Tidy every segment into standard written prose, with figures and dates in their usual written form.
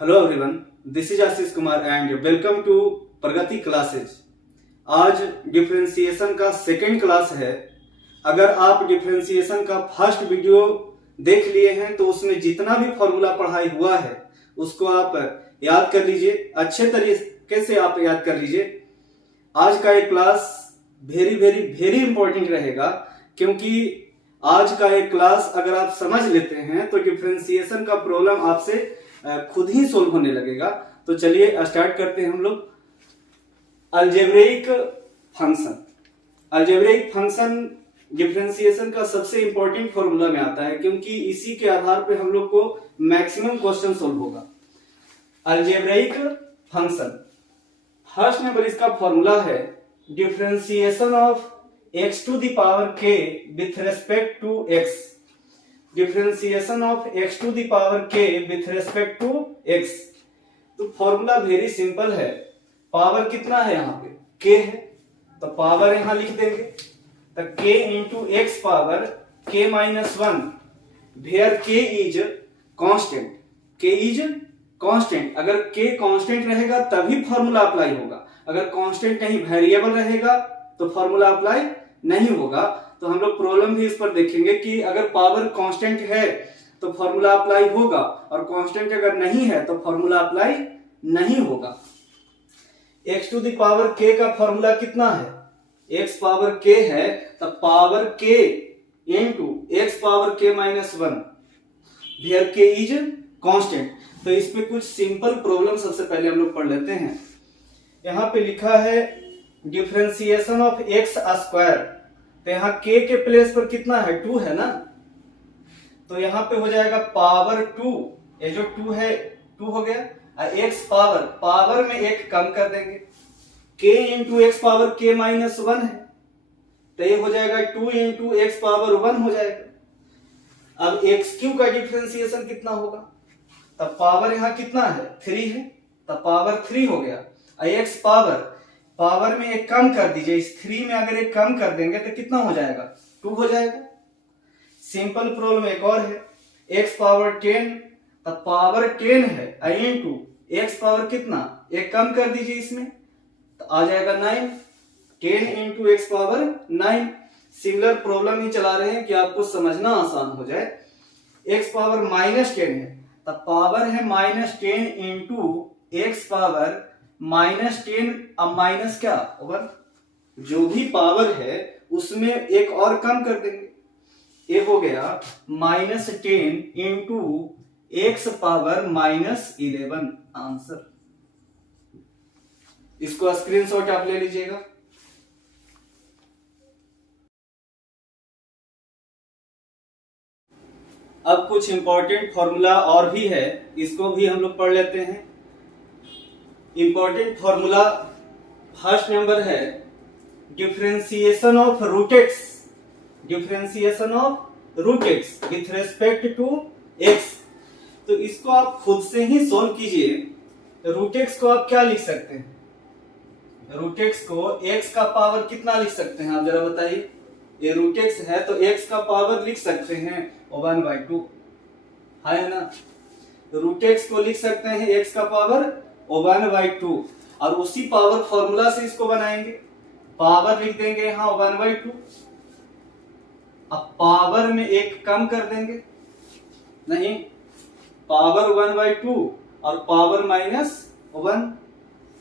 Hello everyone, this is Ashish Kumar and welcome to Pragati classes. आज differentiation का second class है। अगर आप डिफरेंशिएशन का फर्स्ट वीडियो देख लिए हैं तो उसमें जितना भी फॉर्मूला पढ़ाई हुआ है उसको आप याद कर लीजिए, अच्छे तरीके से आप याद कर लीजिए। आज का एक class very very very important रहेगा, क्योंकि आज का एक क्लास अगर आप समझ लेते हैं तो डिफरेंशिएशन का प्रॉब्लम आपसे खुद ही सोल्व होने लगेगा। तो चलिए स्टार्ट करते हैं हम लोग। Algebraic function. Algebraic function differentiation का सबसे इंपॉर्टेंट फॉर्मूला में आता है, क्योंकि इसी के आधार पे हम लोग को मैक्सिमम क्वेश्चन सोल्व होगा। अलजेब्रिक फंक्शन फर्स्ट नंबर इसका फॉर्मूला है differentiation of x to the power k with respect to x। Differentiation of x to the power k with respect to x। तो फॉर्मूला वेरी सिंपल है। Power कितना है यहाँ पे? k है, तो पावर यहां लिख देंगे। तो k into x power k minus 1 where k is constant. k is constant. अगर k कांस्टेंट रहेगा तभी फॉर्मूला अप्लाई होगा। अगर कांस्टेंट नहीं वेरिएबल रहेगा तो फॉर्मूला अप्लाई नहीं होगा। तो हम लोग प्रॉब्लम भी इस पर देखेंगे कि अगर पावर कांस्टेंट है तो फॉर्मूला अप्लाई होगा, और कांस्टेंट अगर नहीं है तो फॉर्मूला अप्लाई नहीं होगा। x to the power k का फॉर्मूला कितना है? x पावर k है तो power k into x power k minus 1 where k is constant. तो इस पे कुछ सिंपल प्रॉब्लम सबसे पहले हम लोग पढ़ लेते हैं। यहां पे लिखा है डिफरेंशिएशन ऑफ एक्स स्क्वायर। तो यहाँ k के प्लेस पर कितना है? 2 है ना, तो यहाँ पे हो जाएगा पावर 2। ये जो 2 है 2 हो गया। एक्स पावर, पावर में एक कम कर देंगे। k into x power k minus 1 है, तो ये हो जाएगा 2 इंटू एक्स पावर 1 हो जाएगा। अब एक्स क्यू का डिफरेंशिएशन कितना होगा? तब पावर यहाँ कितना है? 3 है, तब पावर 3 हो गया। एक्स पावर में एक कम कर दीजिए। इस 3 में अगर एक कम कर देंगे तो कितना हो जाएगा? 2 हो जाएगा। सिंपल प्रॉब्लम एक और है। x पावर 10, तब पावर 10 है इंटू एक्स पावर कितना, एक कम कर दीजिए इसमें तो आ जाएगा 9। 10 into x power 9। Similar problem ही चला रहे हैं कि आपको समझना आसान हो जाए। x पावर माइनस 10 है, तब पावर है minus 10 into x power minus 10। अब माइनस क्या? 1। जो भी पावर है उसमें एक और कम कर देंगे। ये हो गया minus 10 into x power minus 11 answer. इसको स्क्रीनशॉट आप ले लीजिएगा। अब कुछ इंपॉर्टेंट फॉर्मूला और भी है, इसको भी हम लोग पढ़ लेते हैं। इंपॉर्टेंट फॉर्मूला फर्स्ट नंबर है differentiation of root x. Differentiation of root x with respect to x. तो इसको आप खुद से ही सोल्व कीजिए। रूट एक्स को आप क्या लिख सकते हैं? रूट एक्स को एक्स का पावर कितना लिख सकते हैं? आप जरा बताइए। ये रूट एक्स है तो एक्स का पावर लिख सकते हैं 1/2 है ना। रूट एक्स को लिख सकते हैं एक्स का पावर 1/2, और उसी पावर फॉर्मूला से इसको बनाएंगे। पावर लिख देंगे यहां 1/2। अब पावर में एक कम कर देंगे, नहीं, पावर 1/2 और पावर माइनस 1,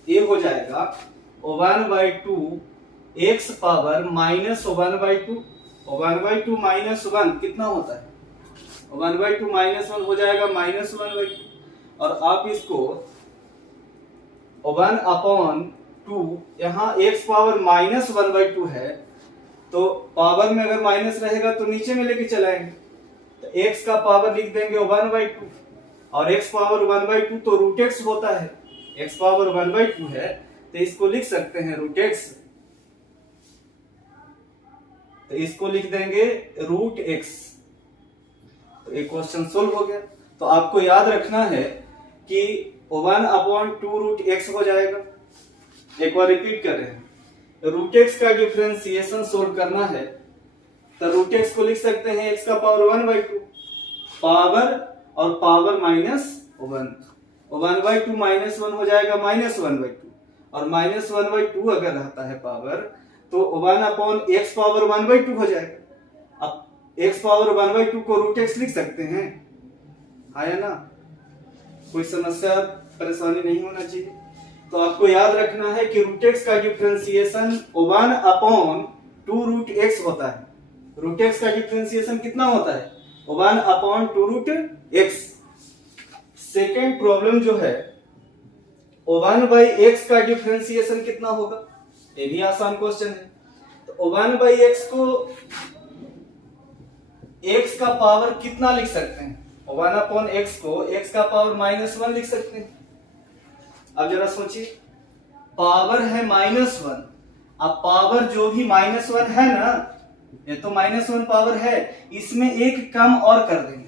ये हो जाएगा 1/2 एक्स पावर माइनस 1/2। 1/2 माइनस 1 कितना होता है? 1/2 माइनस 1 हो जाएगा माइनस 1/2। और आप इसको 1/2, यहाँ एक्स पावर माइनस 1/2 है, तो पावर में अगर माइनस रहेगा तो नीचे में लेके चलाएंगे। तो एक्स का पावर लिख देंगे 1/2, और एक्स पावर 1/2 तो रूट एक्स होता है। एक्स पावर 1/2 है तो इसको लिख सकते हैं रूट एक्स। तो इसको लिख देंगे रूट एक्स। तो एक क्वेश्चन सोल्व हो गया। तो आपको याद रखना है कि 1/2 रूट एक्स हो जाएगा। एक बार रिपीट कर रहे हैं। रूट एक्स का डिफरेंशिएशन सोल्व करना है तो रूट एक्स को लिख सकते हैं एक्स का पावर 1/2, पावर और पावर माइनस 1। 1/2 -1 हो जाएगा -1/2, और -1/2 अगर रहता है पावर तो 1/x पावर 1/2 हो जाएगा। अब x पावर 1/2 को √x लिख सकते हैं, आया ना? कोई समस्या परेशानी नहीं होना चाहिए। तो आपको याद रखना है कि √x का डिफरेंशिएशन 1/2√x होता है। √x का डिफरेंशिएशन कितना होता है? 1/2√x। सेकेंड प्रॉब्लम जो है 1/x का डिफरेंशिएशन कितना होगा? ये भी आसान क्वेश्चन है। तो 1/x को x का पावर कितना लिख सकते हैं? 1/x को x का पावर -1 लिख सकते हैं। अब जरा सोचिए, पावर है -1, अब पावर जो भी -1 है ना, ये तो -1 पावर है, इसमें एक कम और कर देंगे।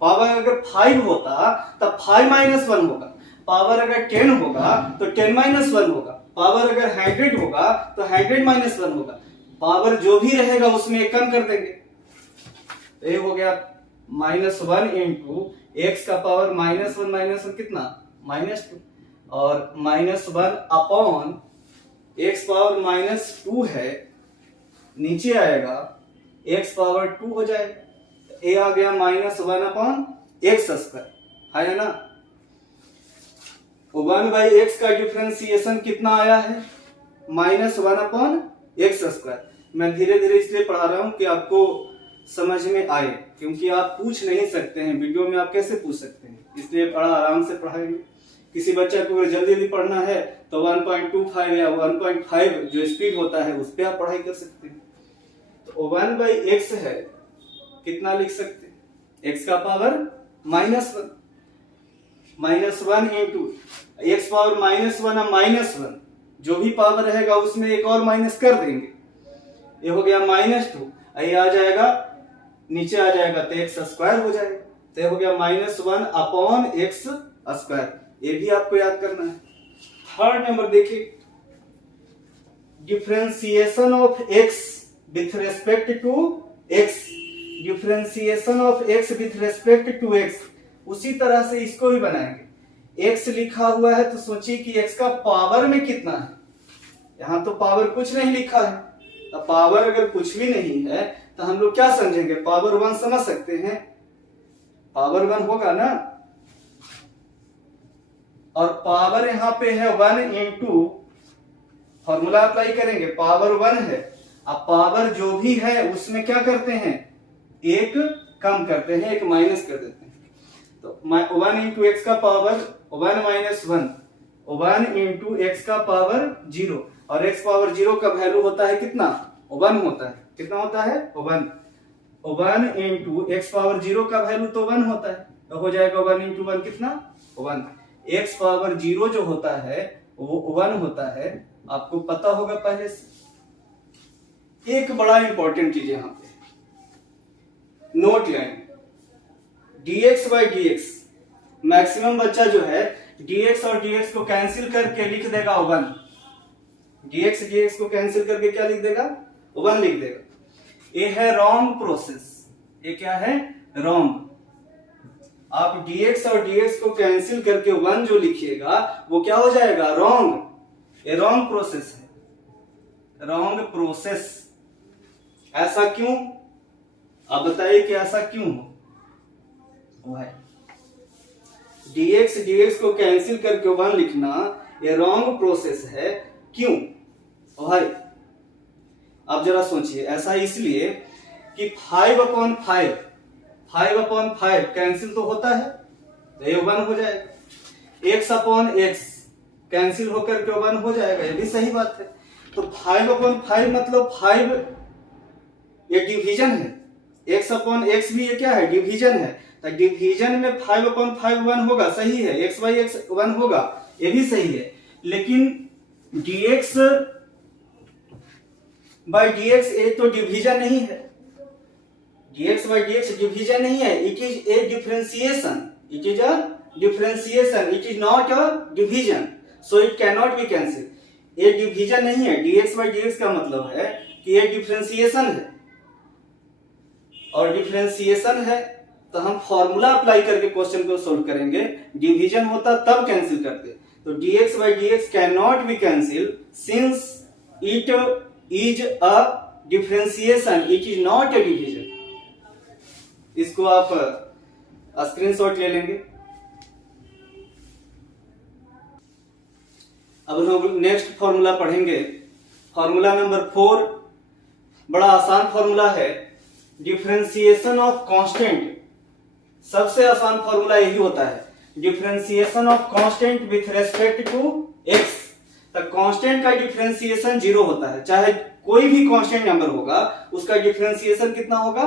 पावर अगर 5 होता तब 5 -1 होगा, पावर अगर 10 होगा तो 10 -1 होगा, पावर अगर 100 होगा तो 100 -1 होगा। पावर जो भी रहेगा उसमें एक कम कर देंगे। ये हो गया -1 इंटू एक्स का पावर -1 कितना? -2, और -1 अपॉन एक्स पावर -2 है, नीचे आएगा एक्स पावर 2 हो जाएगा। ये आ गया -1/x², है ना? 1/x का डिफरेंशिएशन कितना आया है? -1/x²। मैं धीरे धीरे इसलिए पढ़ा रहा हूं कि आपको समझ में आए, क्योंकि आप पूछ नहीं सकते हैं वीडियो में, आप कैसे पूछ सकते हैं, इसलिए बड़ा आराम से पढ़ाएंगे। किसी बच्चे को अगर जल्दी जल्दी पढ़ना है तो 1.25 या 1.5 जो स्पीड होता है उस पर आप पढ़ाई कर सकते हैं। तो 1/x है, कितना लिख सकते हैं? x का पावर -1, -1 इंटू एक्स पावर -1 जो भी पावर रहेगा उसमें एक और माइनस कर देंगे। ये हो गया -2, ये आ जाएगा, नीचे आ जाएगा तो x² हो जाएगा। तो ये हो गया -1/x²। ये भी आपको याद करना है। थर्ड नंबर देखिए, differentiation of x with respect to x, differentiation of x with respect to x। उसी तरह से इसको भी बनाएंगे। x लिखा हुआ है तो सोचिए कि x का पावर में कितना है। यहां तो पावर कुछ नहीं लिखा है, तो पावर अगर कुछ भी नहीं है तो हम लोग क्या समझेंगे? पावर 1 समझ सकते हैं, पावर 1 होगा ना। और पावर यहां पे है 1 इंटू, फॉर्मूला अप्लाई करेंगे, पावर 1 है, अब पावर जो भी है उसमें क्या करते हैं? एक कम करते हैं, एक माइनस कर देते हैं। तो 1 इंटू एक्स का पावर 1 -1, 1 इंटू एक्स का पावर 0, और x पावर 0 का वैल्यू होता है कितना? 1 होता है। कितना होता है? 1 इंटू एक्स पावर 0 का वैल्यू तो 1 होता है, तो हो जाएगा 1 इंटू 1 कितना? 1। x पावर 0 जो होता है वो 1 होता है, आपको पता होगा पहले से। एक बड़ा इंपॉर्टेंट चीज यहां पे नोट लाइन, dx/dx, मैक्सिमम बच्चा जो है dx और dx को कैंसिल करके लिख देगा 1। dx को कैंसिल करके क्या लिख देगा? 1 लिख देगा। ये है रॉन्ग प्रोसेस। ये क्या है? रॉन्ग। आप dx और dx को कैंसिल करके 1 जो लिखिएगा वो क्या हो जाएगा? रॉन्ग। ये रॉन्ग प्रोसेस है, रॉन्ग प्रोसेस। ऐसा क्यों? आप बताइए कि ऐसा क्यों हो? है dx को कैंसिल करके 1 लिखना ये रॉन्ग प्रोसेस है। क्यों भाई? आप जरा सोचिए। ऐसा इसलिए कि 5/5 कैंसिल तो होता है तो ये 1 हो जाएगा। x/x कैंसिल होकर के 1 हो जाएगा, ये भी सही बात है। तो 5/5 मतलब 5 ये डिवीजन है, x/x भी ये क्या है? डिवीजन है। तो डिवीजन में 5/5 1 होगा, सही है। x/x 1 होगा, ये भी सही है। लेकिन dx/dx ये तो डिवीजन नहीं है। dx/dx डिवीजन नहीं है, it is a differentiation. It is a differentiation, it is not a division, so it can not be cancel. ये डिवीजन नहीं है। dx/dx का मतलब है कि ये डिफरेंशिएशन है, और डिफरेंशिएशन है तो हम फॉर्मूला अप्लाई करके क्वेश्चन को सोल्व करेंगे। डिवीजन होता तब कैंसिल करते। तो dx by dx can not be cancel since it is a differentiation, it is not A division. इसको आप स्क्रीनशॉट ले लेंगे। अब हम नेक्स्ट फॉर्मूला पढ़ेंगे, फॉर्मूला नंबर 4। बड़ा आसान फॉर्मूला है, डिफरेंशिएशन ऑफ कांस्टेंट। सबसे आसान फॉर्मूला यही होता है, differentiation of constant with respect to x. तो कांस्टेंट का डिफरेंशिएशन 0 होता है, चाहे कोई भी कांस्टेंट नंबर होगा उसका डिफरेंशिएशन कितना होगा,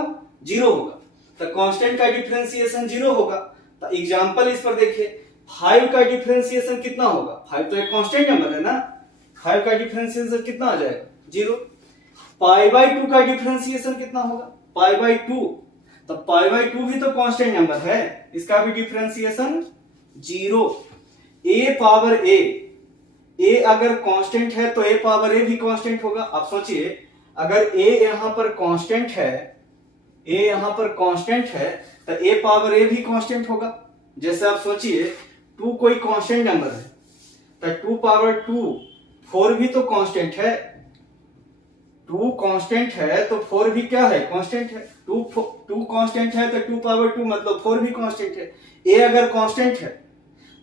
0 होगा। तो कांस्टेंट का डिफरेंशिएशन 0 होगा। तो एग्जांपल इस पर देखिए, 5 का डिफरेंशिएशन कितना होगा, 5 तो एक कांस्टेंट नंबर है ना, 5 का डिफरेंशिएशन कितना आ जाएगा, 0। पाई बाई 2 का डिफरेंशिएशन कितना होगा, पाई बाई 2। तो पाई बाई 2 भी तो कांस्टेंट नंबर है, इसका भी डिफरेंशिएशन 0। ए पावर ए अगर कांस्टेंट है तो ए पावर ए भी कांस्टेंट होगा। आप सोचिए, अगर ए यहां पर कांस्टेंट है, ए यहां पर कांस्टेंट है तो ए पावर ए भी कांस्टेंट होगा। जैसे आप सोचिए 2 कोई कांस्टेंट नंबर है तो 2 पावर 2, 4 भी तो कांस्टेंट है। 2 कांस्टेंट है तो 4 भी क्या है, कांस्टेंट है। 2 कांस्टेंट है तो 2 पावर 2 मतलब 4 भी कांस्टेंट है। ए अगर कांस्टेंट है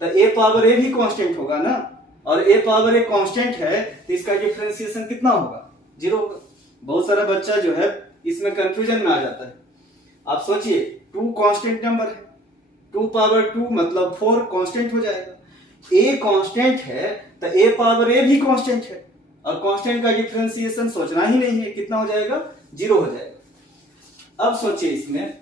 तो ए पावर ए भी कांस्टेंट होगा ना, और ए पावर ए कांस्टेंट है तो इसका डिफरेंशिएशन कितना होगा, 0 होगा। बहुत सारा बच्चा जो है इसमें कंफ्यूजन में आ जाता है। आप सोचिए 2 कांस्टेंट नंबर है, 2 पावर 2 मतलब 4 कांस्टेंट हो जाएगा। ए कांस्टेंट है तो ए पावर ए भी कांस्टेंट है, और कांस्टेंट का डिफरेंशिएशन सोचना ही नहीं है, कितना हो जाएगा, 0 हो जाएगा। अब सोचिए इसमें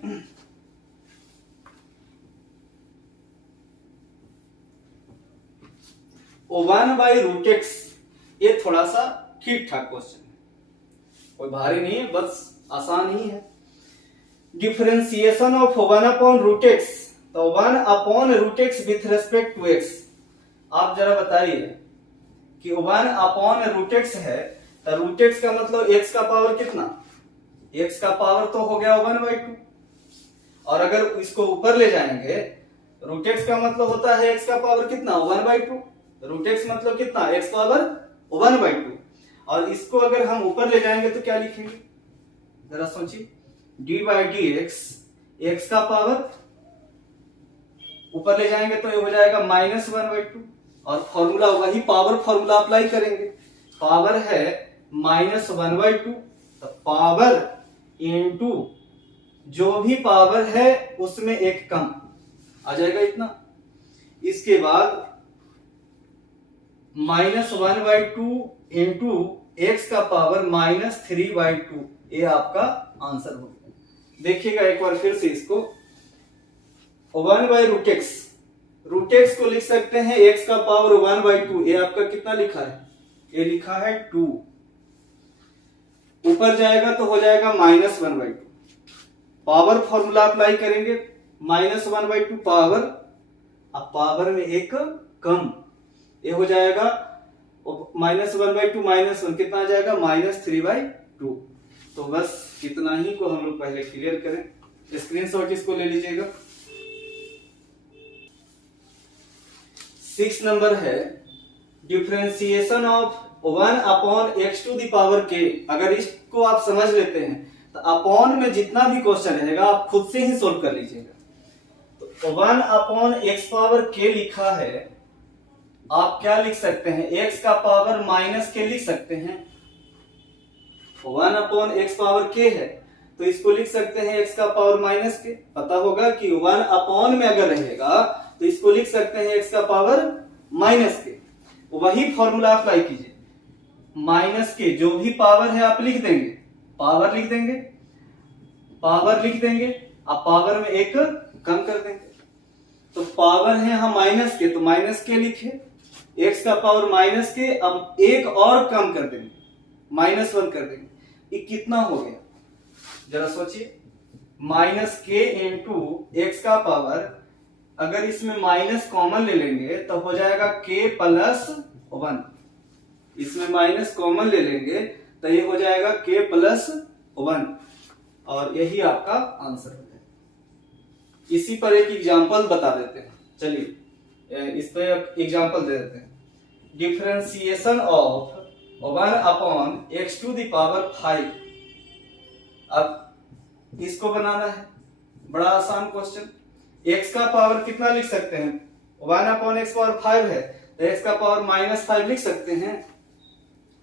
वन बाई रूट एक्स, ये थोड़ा सा ठीक ठाक क्वेश्चन है, कोई भारी नहीं है, बस आसान ही है। Differentiation of 1 upon root x, तो 1 upon root x with respect to x. आप जरा बताइए कि 1 अपॉन रूट एक्स है तो रूट एक्स का मतलब x का पावर कितना, x का पावर तो हो गया 1/2, और अगर इसको ऊपर ले जाएंगे रूट एक्स का मतलब होता है x का पावर कितना, 1/2। रूट एक्स मतलब कितना, x पावर 1/2, और इसको अगर हम ऊपर ले जाएंगे तो क्या लिखेंगे, जरा सोचिए, D by D x, x का पावर ऊपर ले जाएंगे तो ये हो जाएगा -1/2, और फॉर्मूला वही पावर फॉर्मूला अप्लाई करेंगे। पावर है -1/2, तो पावर इनटू जो भी पावर है उसमें एक कम आ जाएगा इतना। इसके बाद -1/2 इंटू एक्स का पावर -3/2, ये आपका आंसर हो गया। देखिएगा एक बार फिर से इसको, 1 by root x, root x को लिख सकते हैं x का पावर 1/2, ये आपका कितना लिखा है, ये लिखा है 2। ऊपर जाएगा तो हो जाएगा -1/2, पावर फॉर्मूला अप्लाई करेंगे, -1/2 पावर, अब पावर में एक कम, ये हो जाएगा -1/2 -1 कितना आ जाएगा, -3/2। तो बस इतना ही को हम लोग पहले क्लियर करें। स्क्रीनशॉट इसको ले लीजिएगा। 6 नंबर है, differentiation of 1 upon x to the power k। अगर इसको आप समझ लेते हैं तो अपॉन में जितना भी क्वेश्चन रहेगा आप खुद से ही सोल्व कर लीजिएगा। तो 1 अपॉन x पावर k लिखा है, आप क्या लिख सकते हैं, x का पावर -k लिख सकते हैं। 1 अपॉन x पावर k है तो इसको लिख सकते हैं x का पावर -k। पता होगा कि 1 अपॉन में अगर रहेगा तो इसको लिख सकते हैं x का पावर -k। वही फॉर्मूला अप्लाई कीजिए, -k जो भी पावर है आप लिख देंगे, पावर लिख देंगे, पावर लिख देंगे, आप पावर में एक कम कर देंगे। तो पावर है हम -k, तो -k लिखे, x का पावर -k, अब एक और कम कर देंगे, -1 कर देंगे। ये कितना हो गया, जरा सोचिए, -k इंटू एक्स का पावर, अगर इसमें माइनस कॉमन ले लेंगे तो हो जाएगा k प्लस 1, इसमें माइनस कॉमन ले लेंगे तो ये हो जाएगा k प्लस 1, और यही आपका आंसर हो जाएगा। इसी पर एक एग्जांपल बता देते हैं। चलिए इस पर एग्जांपल दे देते हैं। Differentiation of 1/x⁵। अब इसको बनाना है, बड़ा आसान क्वेश्चन। x का पावर कितना लिख सकते हैं? 1/x⁵ है, तो x का पावर -5 लिख सकते हैं।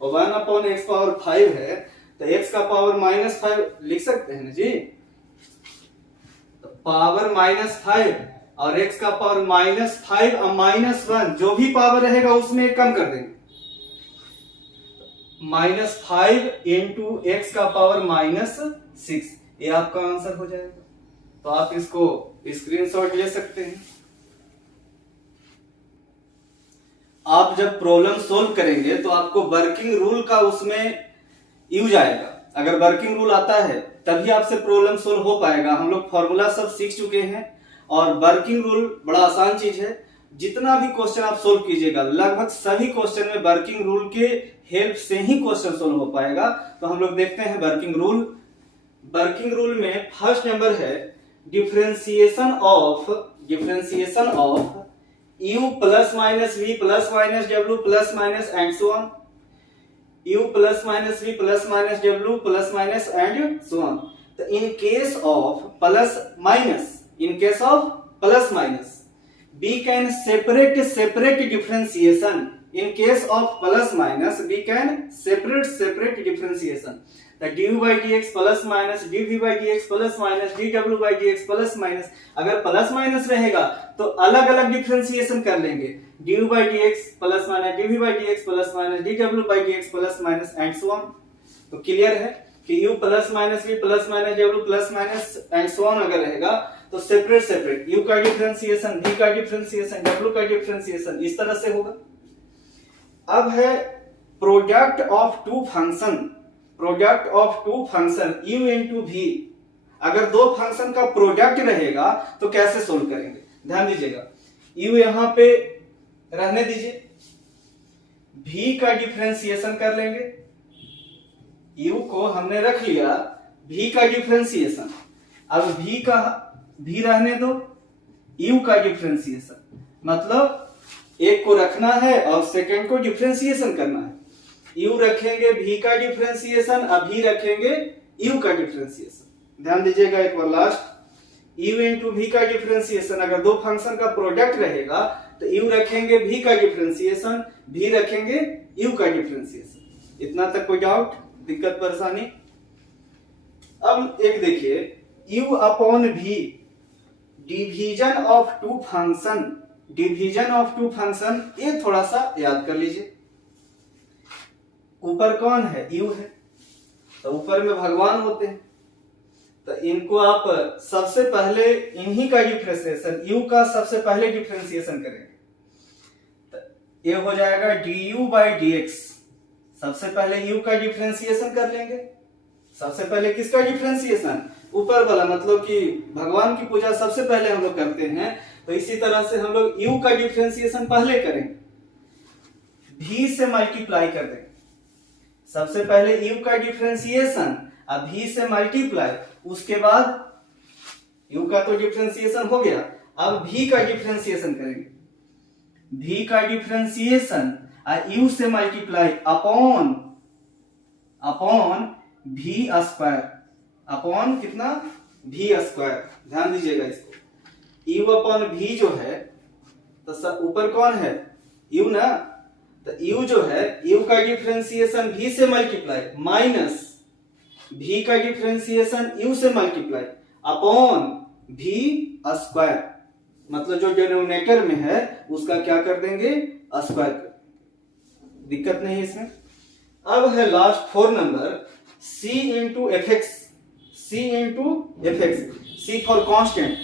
1/x⁵ है तो x का पावर -5 लिख सकते हैं ना जी। तो पावर -5 और x का पावर -5 और -1 जो भी पावर रहेगा उसमें कम कर देंगे। -5 इंटू x का पावर -6, ये आपका आंसर हो जाएगा। तो आप इसको स्क्रीनशॉट ले सकते हैं। आप जब प्रॉब्लम सोल्व करेंगे तो आपको वर्किंग रूल का उसमें यूज आएगा। अगर वर्किंग रूल आता है तभी आपसे प्रॉब्लम सोल्व हो पाएगा। हम लोग फॉर्मूला सब सीख चुके हैं और वर्किंग रूल बड़ा आसान चीज है। जितना भी क्वेश्चन आप सोल्व कीजिएगा, लगभग सभी क्वेश्चन में वर्किंग रूल के हेल्प से ही क्वेश्चन सोल्व हो पाएगा। तो हम लोग देखते हैं वर्किंग रूल। वर्किंग रूल में फर्स्ट नंबर है differentiation of u plus minus v plus minus w plus minus and so on. u plus minus v plus minus w plus minus and so on. तो in case of plus minus we can separate differentiation. In case of plus minus we can separate differentiation. The du by dx plus minus dv by dx plus minus dw by dx plus minus, अगर plus minus रहेगा तो अलग अलग differentiation कर लेंगे। du by dx plus minus dv by dx plus minus dw by dx plus minus and so on. तो clear है कि u plus minus v plus minus w plus minus and so on अगर रहेगा तो separate u का differentiation, v का differentiation, w का differentiation इस तरह से होगा। अब है product of two function u into v। अगर दो फंक्शन का प्रोडक्ट रहेगा तो कैसे सोल्व करेंगे? ध्यान दीजिएगा, u यहां पे रहने दीजिए, v का डिफरेंशिएशन कर लेंगे। u को हमने रख लिया, v का डिफरेंशिएशन। अब v रहने दो, u का डिफरेंशिएशन, मतलब एक को रखना है और सेकंड को डिफरेंशिएशन करना है। u रखेंगे v का डिफरेंशिएशन, अब v रखेंगे u का डिफरेंशिएशन। ध्यान दीजिएगा एक बार लास्ट, u इंटू v का डिफरेंशिएशन। अगर दो फंक्शन का प्रोडक्ट रहेगा तो u रखेंगे v का डिफरेंशिएशन, v रखेंगे u का डिफरेंशिएशन। इतना तक कोई डाउट, दिक्कत, परेशानी? अब एक देखिए, u upon v, division of two function, ये थोड़ा सा याद कर लीजिए। ऊपर कौन है? u है, तो ऊपर में भगवान होते हैं, तो इनको आप सबसे पहले इन्हीं का डिफरेंशिएशन, u का सबसे पहले डिफरेंशिएशन करेंगे। तो ये हो जाएगा du by dx। सबसे पहले u का डिफरेंशिएशन कर लेंगे। सबसे पहले किसका डिफरेंशिएशन? ऊपर वाला, मतलब कि भगवान की पूजा सबसे पहले हम लोग करते हैं, तो इसी तरह से हम लोग u का डिफरेंशिएशन पहले करेंगे, v से मल्टीप्लाई कर देंगे। सबसे पहले u का डिफरेंशिएशन, अब v से मल्टीप्लाई, उसके बाद u का तो डिफरेंशिएशन हो गया, अब v का डिफरेंशिएशन करेंगे। v का डिफरेंशिएशन u से multiply upon v square, upon कितना? v square. ध्यान दीजिएगा इसको, u अपॉन v जो है, तो सब ऊपर कौन है? u ना, तो u जो है, u का डिफरेंशिएशन v से मल्टीप्लाई माइनस v का डिफरेंशिएशन u से मल्टीप्लाई अपॉन v स्क्वायर, मतलब जो डिनोमिनेटर में है उसका क्या कर देंगे? स्क्वायर कर। दिक्कत नहीं है इसमें। अब है last 4 number, c into f x. c for constant.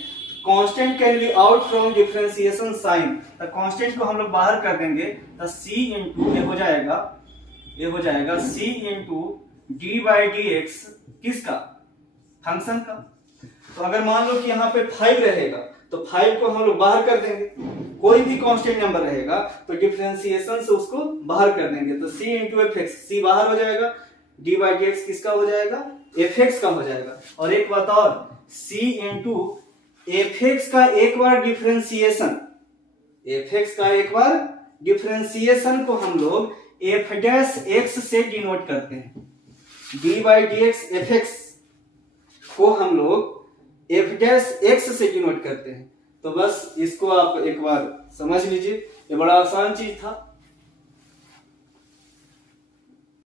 Constant can be out from differentiation sign, तो कांस्टेंट को हम लोग बाहर कर देंगे, तो c इंटू ये हो जाएगा c into D by D x, किसका? फंक्शन का। तो अगर मान लो कि यहाँ पे 5 रहेगा तो 5 को हम लोग बाहर कर देंगे। कोई भी कांस्टेंट नंबर रहेगा तो डिफरेंशिएशन से उसको बाहर कर देंगे, तो c into f x, c बाहर हो जाएगा, डी बाई डी एक्स किसका हो जाएगा? एफ एक्स का हो जाएगा। और एक बात और, c इंटू एफ एक्स का एक बार डिफरेंशिएशन, एफ एक्स का एक बार डिफरेंशिएशन को हम लोग एफ डैश एक्स से डिनोट करते हैं। D by D x F x को हम लोग एफ डैश एक्स से डिनोट करते हैं। तो बस इसको आप एक बार समझ लीजिए, ये बड़ा आसान चीज था।